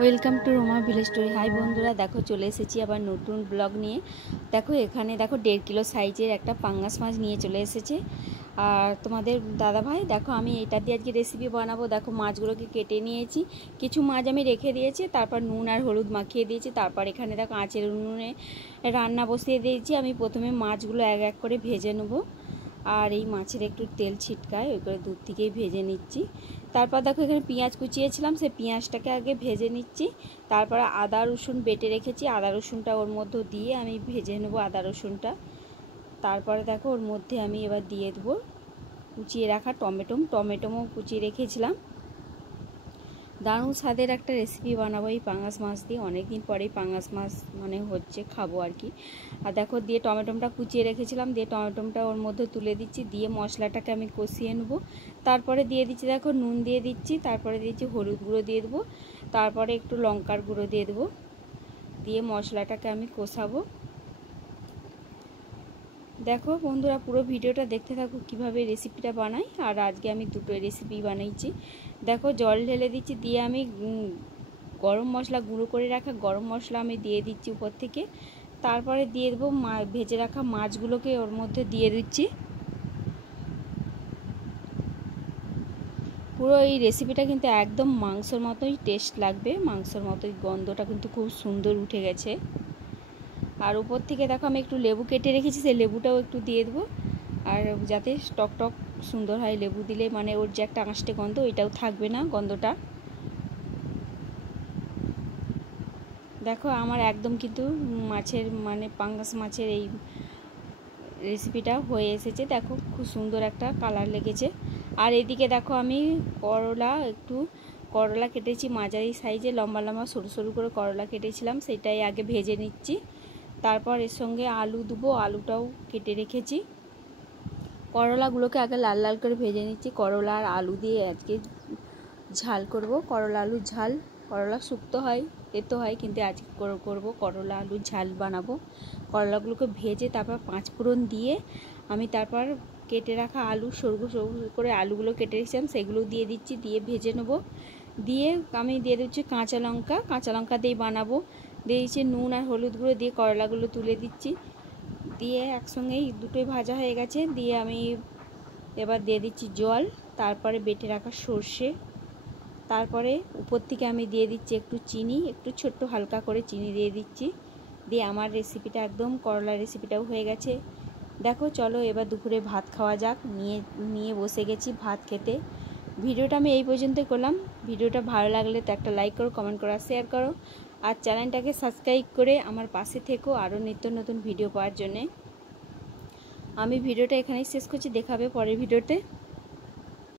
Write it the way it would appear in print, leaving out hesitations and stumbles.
Welcome to Roma village story. Hi বন্ধুরা, দেখো চলে এসেছি আবার নতুন ব্লগ নিয়ে। দেখো এখানে দেখো 1.5 কিলো সাইজের একটা পাঙ্গাস মাছ নিয়ে চলে এসেছে। আর তোমাদের দাদা ভাই দেখো আমি এটা দিয়ে আজকে রেসিপি বানাবো। দেখো মাছগুলোকে কেটে নিয়েছি, কিছু মাছ আমি রেখে দিয়েছি, তারপর নুন আর হলুদ মাখিয়ে দিয়েছি। তারপর এখানে দেখো আঁচের উনুনে রান্না বসিয়ে দিয়েছি। আমি প্রথমে মাছগুলো এক এক করে ভেজে নেবো। আর এই মাছের একটু তেল ছিটকায়, ওই করে দূর থেকেই ভেজে নিচ্ছি। তারপর দেখো এখানে পেঁয়াজ কুচিয়েছিলাম, সেই পেঁয়াজটাকে আগে ভেজে নিচ্ছি। তারপর আদা রসুন বেটে রেখেছি, আদা রসুনটা ওর মধ্যে দিয়ে আমি ভেজে নেব আদা রসুনটা। তারপরে দেখো ওর মধ্যে আমি এবার দিয়ে দেবো কুচিয়ে রাখা টমেটোও কুচিয়ে রেখেছিলাম। দারুণ স্বাদের একটা রেসিপি বানাবো এই পাঙ্গাস মাছ দিয়ে। অনেক দিন পরেই পাঙ্গাস মাছ হচ্ছে, খাবো আর কি। আর দেখো দিয়ে টমেটোটা কুচিয়ে রেখেছিলাম, দিয়ে টমেটোটা ওর মধ্যে তুলে দিচ্ছি, দিয়ে মশলাটাকে আমি কষিয়ে নেবো। তারপরে দিয়ে দিচ্ছি দেখো নুন দিয়ে দিচ্ছি, তারপরে দিচ্ছি হলুদ গুঁড়ো দিয়ে দেবো, তারপরে একটু লঙ্কার গুঁড়ো দিয়ে দেবো, দিয়ে মশলাটাকে আমি কষাবো। দেখো বন্ধুরা পুরো ভিডিওটা দেখতে থাকো কিভাবে রেসিপিটা বানাই। আর আজকে আমি দুটো রেসিপি বানাইছি। দেখো জল ঢেলে দিচ্ছি, দিয়ে আমি গরম মশলা গুঁড়ো করে রাখা গরম মশলা আমি দিয়ে দিচ্ছি উপর থেকে। তারপরে দিয়ে দেবো ভেজে রাখা মাছগুলোকে ওর মধ্যে দিয়ে দিচ্ছি। পুরো এই রেসিপিটা কিন্তু একদম মাংসের মতোই টেস্ট লাগবে, মাংসের মতোই, গন্ধটা কিন্তু খুব সুন্দর উঠে গেছে। আর উপর থেকে দেখো আমি একটু লেবু কেটে রেখেছি, সেই লেবুটাও একটু দিয়ে দেবো। আর যাতে টক সুন্দর হয়, লেবু দিলে ওর যে একটা আঁশটে গন্ধ ওইটাও থাকবে না, গন্ধটা। দেখো আমার একদম কিন্তু মাছের পাঙ্গাস মাছের এই রেসিপিটা হয়ে এসেছে। দেখো খুব সুন্দর একটা কালার লেগেছে। আর এদিকে দেখো আমি করলা কেটেছি মাঝারি সাইজে, লম্বা লম্বা সরু সরু করে করলা কেটেছিলাম, সেটাই আগে ভেজে নিচ্ছি। তারপর এর সঙ্গে আলু দেবো, আলুটাও কেটে রেখেছি। করলাগুলোকে আগে লাল লাল করে ভেজে নিচ্ছি। করলা আর আলু দিয়ে আজকে ঝাল করব, করলা আলুর ঝাল। করলা শুক্তো হয়, তেতো হয়, কিন্তু আজকে করব করলা আলুর ঝাল বানাবো। করলাগুলোকে ভেজে তারপর 5 ফোড়ন দিয়ে আমি তারপর কেটে রাখা আলু সরু সরু করে আলুগুলো কেটে রেখেছিলাম সেগুলো দিয়ে দিচ্ছি, দিয়ে ভেজে নেব। দিয়ে আমি দিয়ে দিচ্ছি কাঁচা লঙ্কা দিয়ে বানাবো। দিয়েছি নুন আর হলুদ গুঁড়ো, দিয়ে করলাগুলো তুলে দিচ্ছি, দিয়ে একসঙ্গেই দুটোই ভাজা হয়ে গেছে। দিয়ে আমি এবার দিয়ে দিচ্ছি জল, তারপরে বেটে রাখা সর্ষে, তারপরে উপর থেকে আমি দিয়ে দিচ্ছি একটু চিনি, একটু ছোট্ট হালকা করে চিনি দিয়ে দিচ্ছি। দিয়ে আমার রেসিপিটা একদম করলা রেসিপিটাও হয়ে গেছে। দেখো চলো এবার দুপুরে ভাত খাওয়া যাক। নিয়ে বসে গেছি ভাত খেতে। ভিডিওটা আমি এই পর্যন্তই করলাম। ভিডিওটা ভালো লাগলে তো একটা লাইক করো, কমেন্ট করো, শেয়ার করো। আর চ্যানেলটাকে সাবস্ক্রাইব করে আমার পাশে থেকো আরও নিত্য নতুন ভিডিও পাওয়ার জন্যে। আমি ভিডিওটা এখানেই শেষ করছি, দেখা হবে পরের ভিডিওতে।